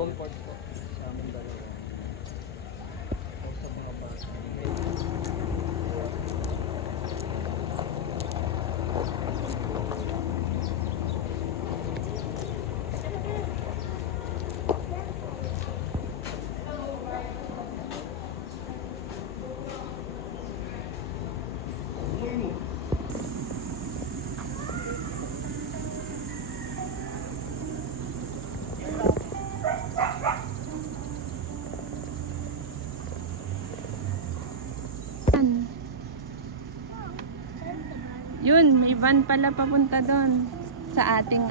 comfort po sa aming dalawa. O sa mga bata. Yun, may van pala papunta doon sa ating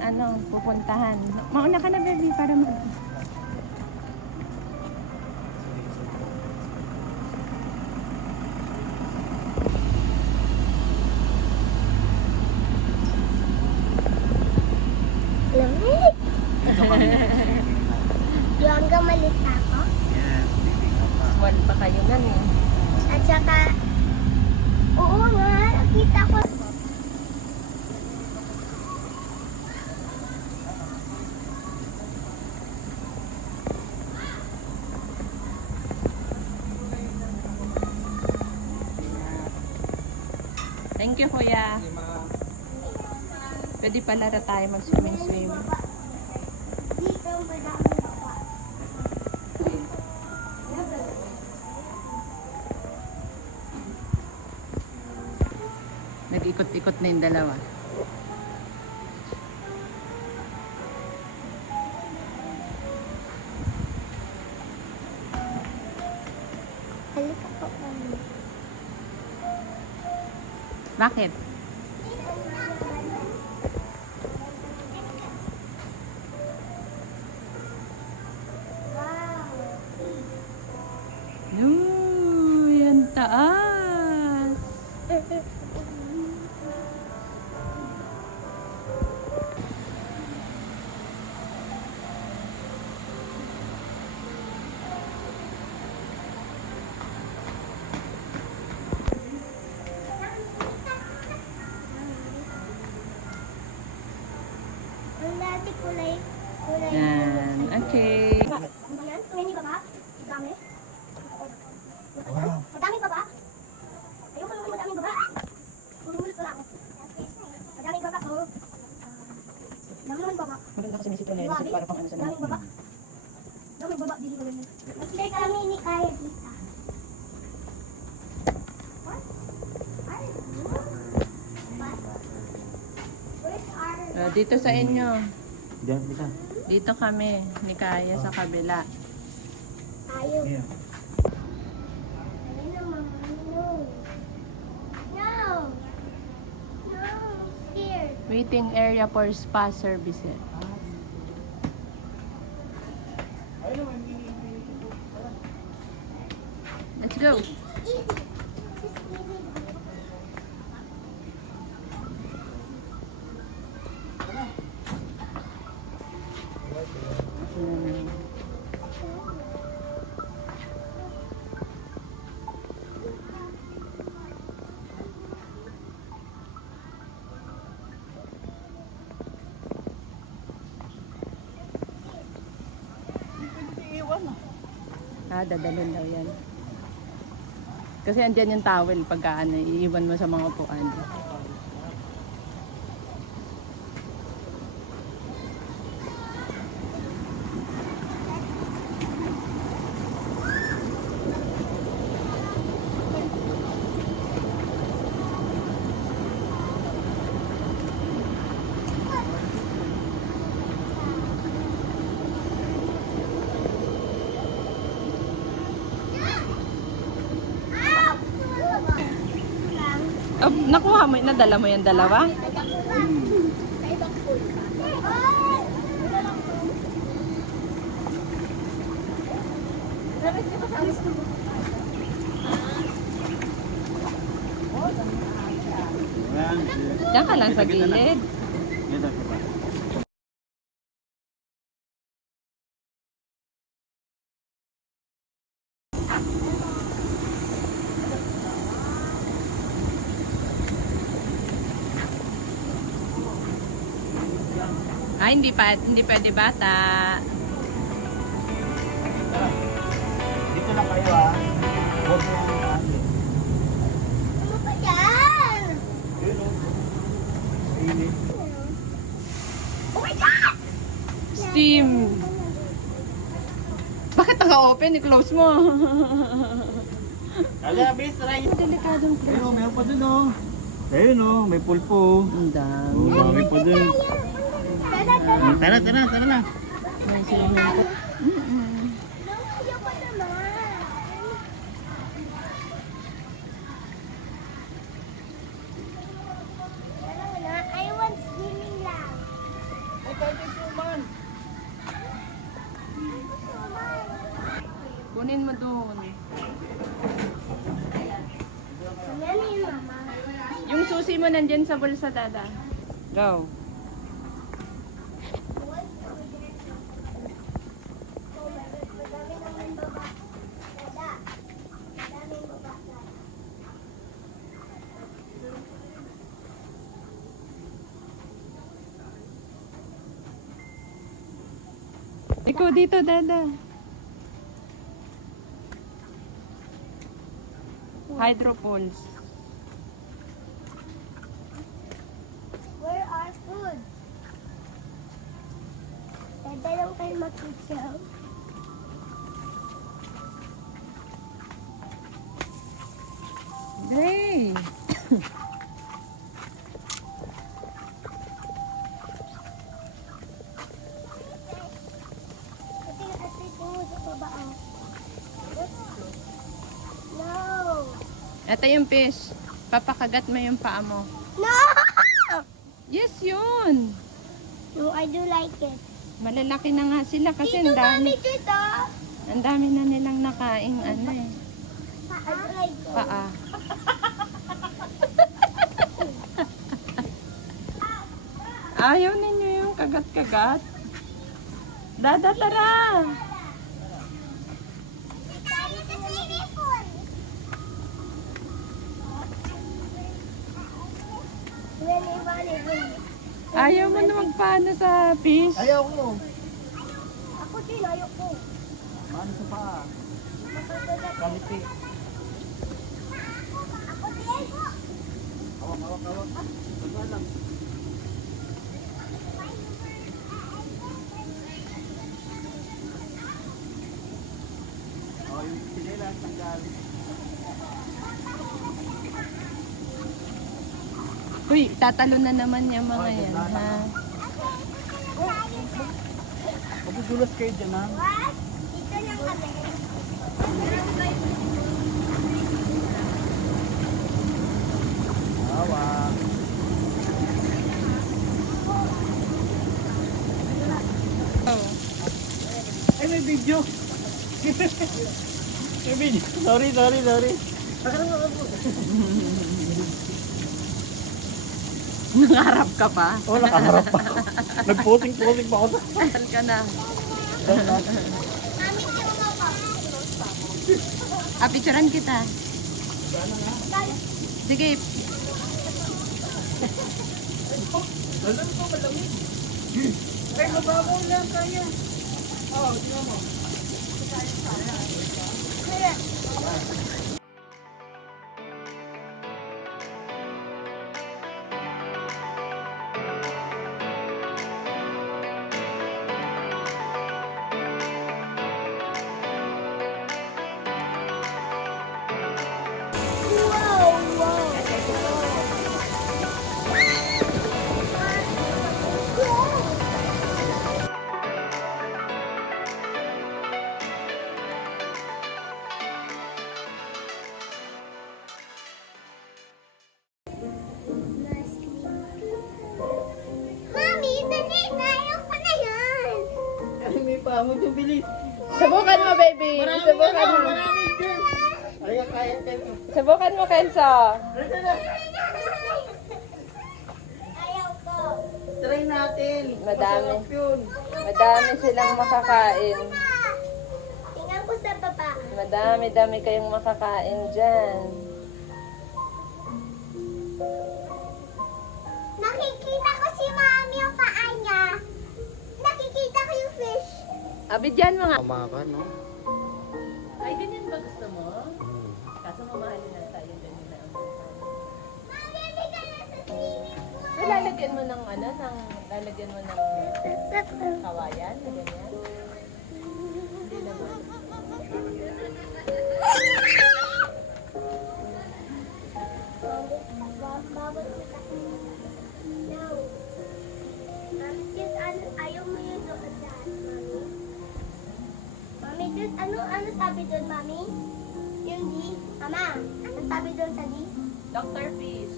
pupuntahan. Mauna ka na, baby, para mag... Lamig! Yung hanggang malit ako. Swal pa kayo nan eh. At saka, oo nga, nakita ko. Thank you, kuya. Pwede pala na tayo mag-swimming. Dito ang madami ako. Nag-ikot-ikot na yung dalawa. Halika po kami. Bakit? Uy, ang taas. Ang dati kulay. Yan, okay. Ayan, may ba ba? Dami? Wow. Madami ba ba? Ayoko naman madami ba ba? Pumulot ko lang ako. Madami ba ba? Oo. Dami naman ba ba? Maganda kasi may sitro na yun. Kasi para pang ano sa Dami ba ba? Dami ba ba? Dili ko ganyan. Mag-share kami ni Kaya dito. What? Ay, what? Where's our... Dito sa inyo. Diyan kita. Dito kami, ni Kaya sa kabila. Ayaw. Ayun naman. No. No. No. I'm scared. Waiting area for spa services. Let's go. Easy. Just easy. Dadalhin daw yan. Kasi andyan yung towel pagka iiwan mo sa mga upuan. Oh, nakuha mo, nadala mo yung dalawa? Diyan ka lang sa gilid. Ay, hindi pwede bata. naka-open, i-close mo. Ala, bis, try. Delikadong Ayun, oh, meron pa dun, oh. Ayun, oh, may pulpo. Ang dami. Oh, dami pa dun. Tara, tara. Tara, tara, tara na. May swimming pool. Ayoko naman. Alam mo na, I want swimming lang. Ay, pwede suman. Kunin mo doon. Yan yung mama. Yung susi mo nandyan sa bulsa, Dada. Go. Ikaw dito, Dada. Hydropools. Where are food? Pwede lang kayo mag-kitchen. Hey! Ate, mo sa baba. No! Ito yung fish. Papakagat mo yung paa mo. No! Yes, yun. No, I do like it. Malalaki na nga sila kasi ang Dito, dami. mami, dito. Ang dami na nilang nakaing ano eh. I do like it. Paa. Ayaw ninyo yung kagat-kagat. Dada, tara. Tayo sa swimming pool. Ayaw mo na magpaano sa fish. Ayaw ko. Ako din, ayoko. Ano sa paa? Kaliti. Ako din. Hawak, hawak, hawak. Baba lang. Oh, yung sinelas tanggal. Uy, tatalo na naman yung mga yan, ha? Magugulas kayo dyan, ha? What? Dito lang kami. Hawak. Oh. Ay, may video. May video. Sorry, sorry, sorry. Nangarap ka pa? Oh, nakaharap pa ako. Nagputing-puting pa ako. Saan ka na? Mami, sino mo ko? Picturean kita. Sige. Ay, mababaw lang kaya. Oh, tingnan mo. Mami, dali na. Ayoko na yan. Ay, may pamod yung bilis. Subukan mo, baby. Subukan mo. Marami dyan. Ay, kaya tayo. Subukan mo, Kenzo. Ayaw ko. Try natin. Madami. Masarap yun. Madami silang makakain. Tingnan ko sa baba. Madami-dami kayong makakain dyan. Nakikita ko si Mami yung paa niya. Nakikita ko yung fish. Abidyan mo nga. Tama ka, no? Ay, ganyan ba gusto mo? Kaso mamahalin na tayo ganyan na. Mami, hindi ka na sa swimming pool. So, lalagyan mo ng ano, lalagyan mo ng kawayan na ganyan. Hindi naman. dun, ano sabi dun, Mami? Yung D? Mama, ano sabi dun sa D? Dr. Fish.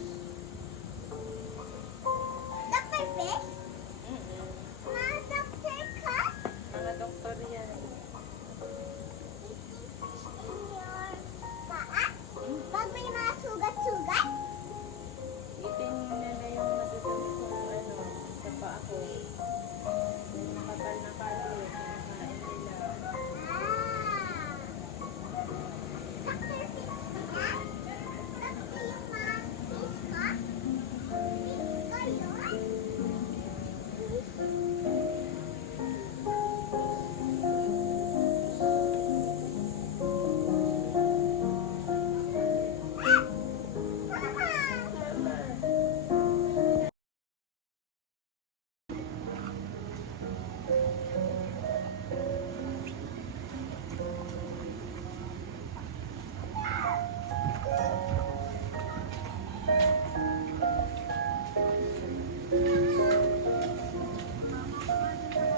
Dr. Fish? Ma, Dr. Cut? Mga doktor yan. Eating fish in your paa? Pag may mga sugat-sugat? Itin nila yung matutumi kung ano, sa paa ko. Yung makapal na kalyo, kinakain nila. Ah! Dr. Fish ka? Dr. yung mga fish ka? Fish ka yun?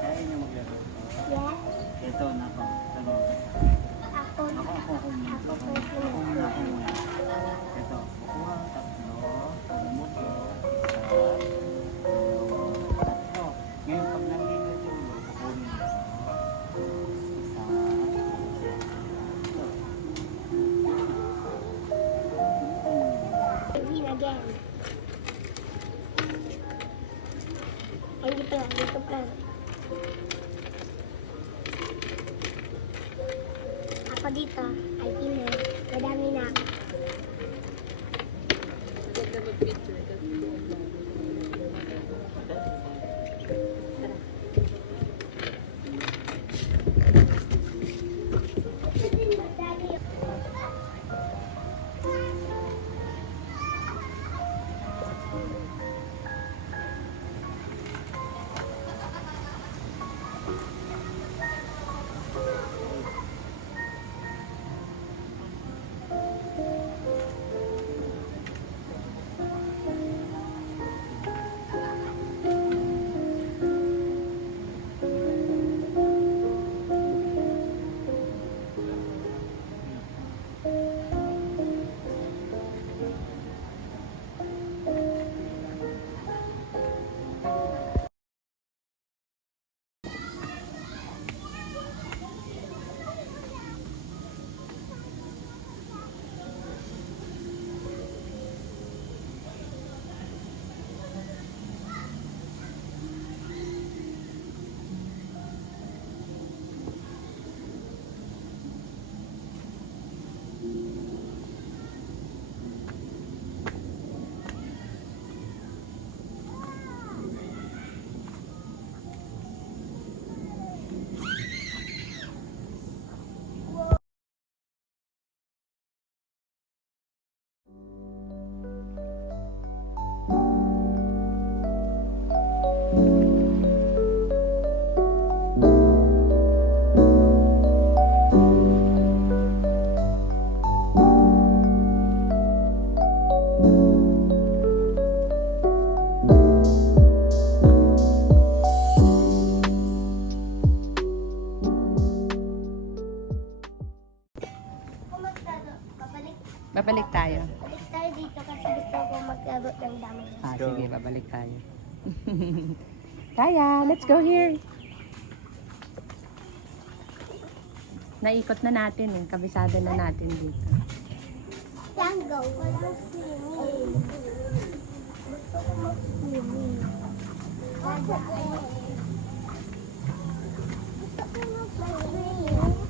Kaya niyo maglaro. Yes. Ito, nako. Talo. Ako. Ako muna. Ako muna. Ito. Kuha, tatlo. Pumuto. Isa. Dalawa. Tatlo. Ngayon, pag nandito yung ulo, kukunin mo. Isa. Tatlo. Begin again. Ay, hindi pala. Dito pala. Ako dito. Ay, ino. Madami na ako. Maganda mag-picture kasi. Babalik tayo. Balik tayo dito kasi gusto ko maglaro ng dami. Ah, sige, babalik tayo. Kaya, let's go here. Naikot na natin eh. Kabisado na natin dito. Tango. Walang swimming. Gusto ko mag-swimming. Gusto ko mag-swimming.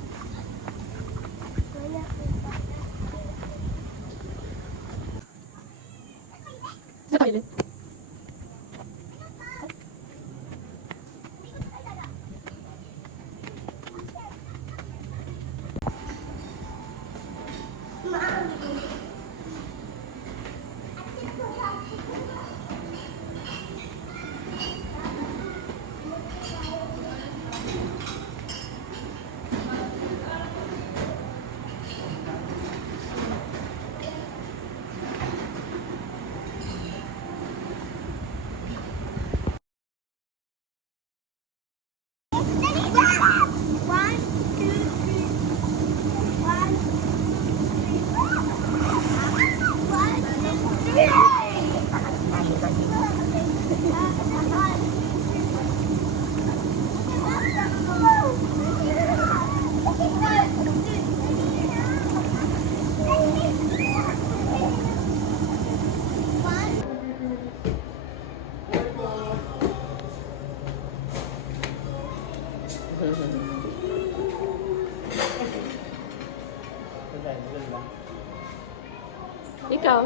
tayo? Dito lang. Ikaw,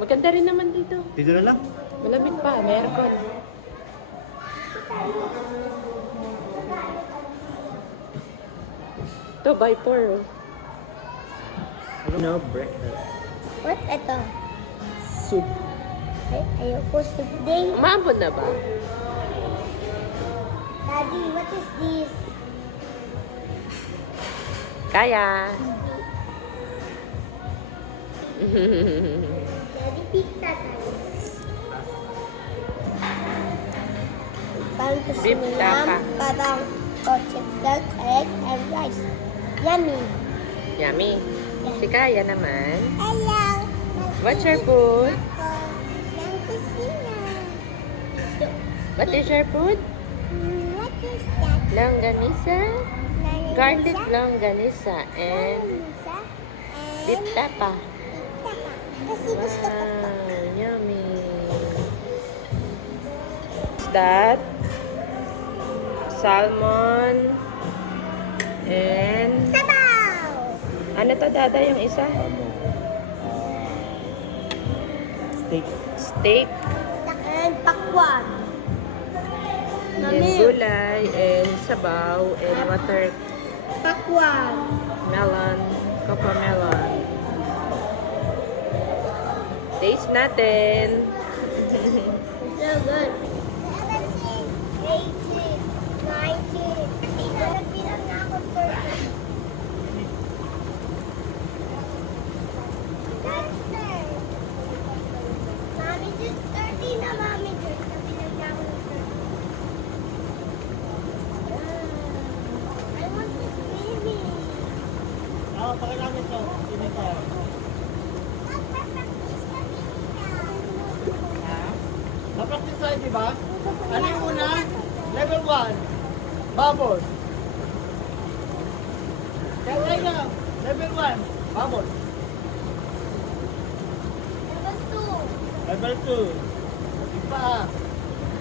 maganda rin naman dito. Dito na lang? Malamig pa, may aircon. Ito, by 4. No breakfast. What ito? Soup. Ay, ayoko soup day. Umabot na ba? Daddy, what is this? Kaya. Daddy, pizza tayo. Parang gusto Beef mo tapa. lang, parang sausage, egg, and rice. Yummy. Yummy. Si Kaya naman. Hello. What's your food? Ng kusina. What is your food? What is that? Longganisa? Garlic longganisa and Longganisa beef and tapa. tapa. Kasi gusto ko to. Wow, yummy. What's that? Salmon and Sabaw! ano to, Dada, yung isa? Steak. Steak And pakwan. and gulay and sabaw and water Pakwan. melon, coco melon. Taste natin. So good. 17, 18, 19. Nagbilang na ako 30. That's third. Mommy, just 30 na, Mommy. Just nagbilang na ako ng 30. I want this baby. Pakilangin ko. Sino ko? Na-practice tayo, di ba? Ano yung una? Level 1. Bubble. Kaya tayo na. Level 1. Bubble. Level 2. Ipa.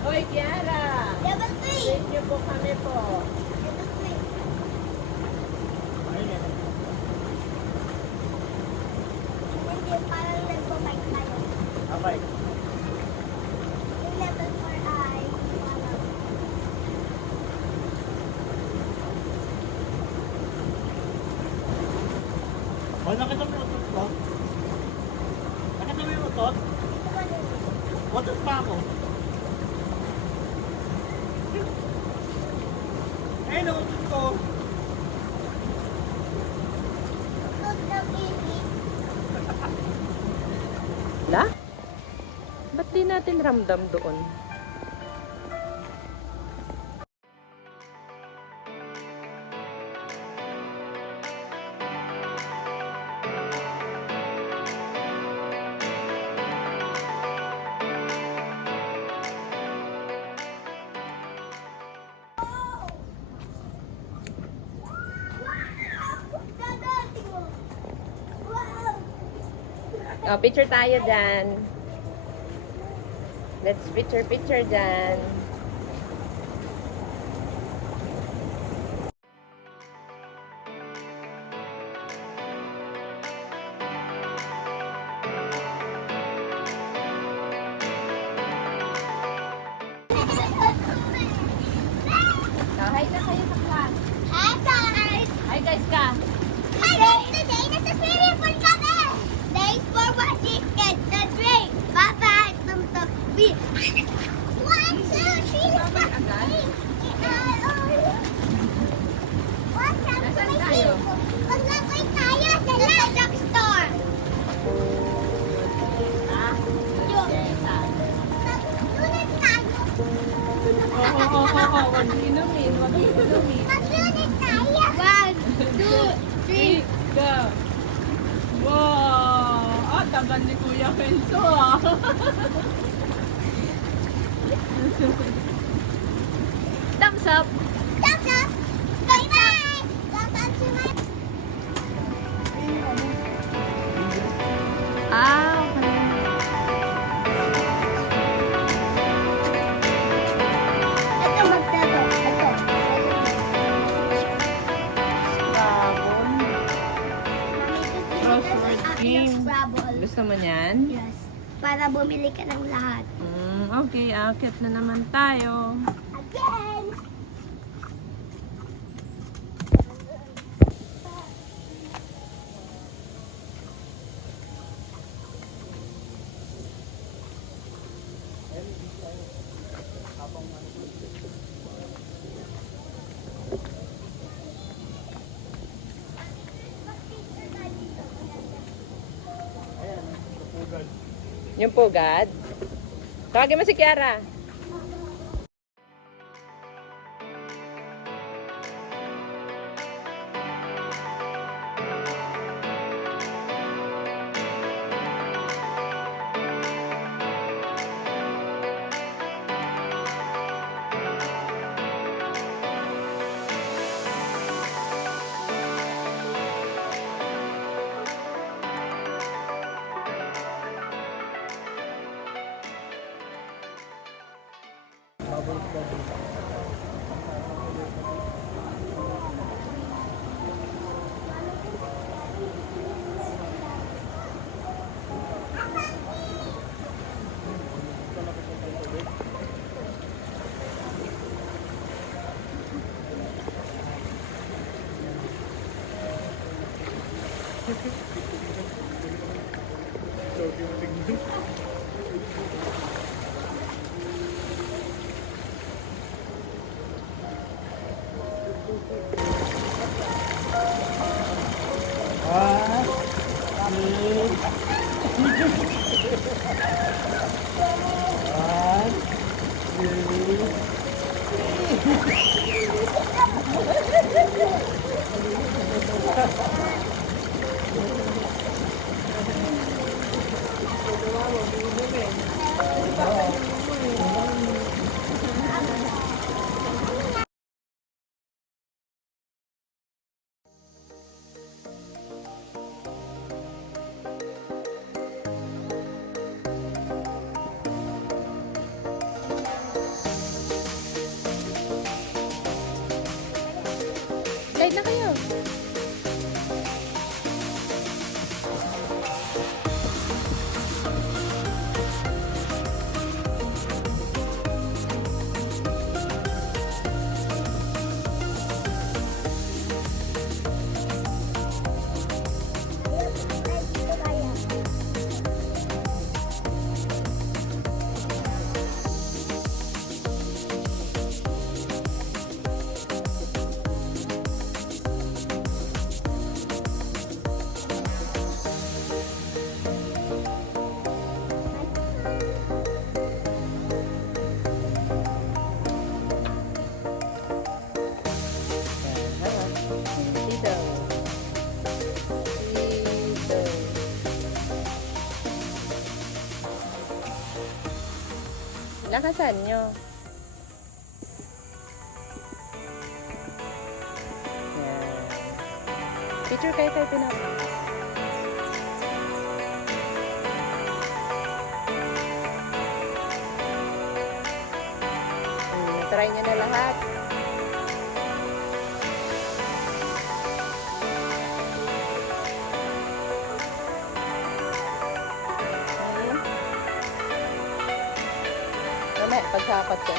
Hoy, Kiara! Level 3. Thank you po kami po. Level 3. Ayun eh. Hindi, parang nagpo-fight tayo. Abay. Yung level 4 ay parang Oh, nakita mo yung utot ko? Nakita mo yung utot? Utot pa ako. Ayun ang utot ko. tut na baby. La? Ba't di natin ramdam doon? Dadati mo. Wow. Oh, picture tayo dyan. Let's picture dyan. Hi na kayo sa class. Hi guys. Hi guys ka. Hi guys. Today nasa swimming pool kami. Thanks for watching. Get the drink. Bye bye. Be 1, 2, 3. Nasaan tayo? Maglakay tayo sa drugstore. Mag-unit tayo. Huwag inumin. Huwag inumin. Mag-unit tayo. 1, 2, 3. Go! Wow! Ah, tagal ni Kuya Kenzo ah. Thumbs up! Thumbs up. Bye bye. Welcome to my. Ah, okay. Ito magtato. Ito. Sabon. Mami, ito ng Scrabble. Gusto mo niyan? Yes. Para bumili ka ng lahat. Okay, akit na naman tayo. Again! Yung pugad. Tawagin mo si Kiara. Slide na kayo. Dito. Dito. Lakasan nyo. Yan. Picture kayo tayo pinapa. Try nyo na lahat. Mamaya, pagsapat ka.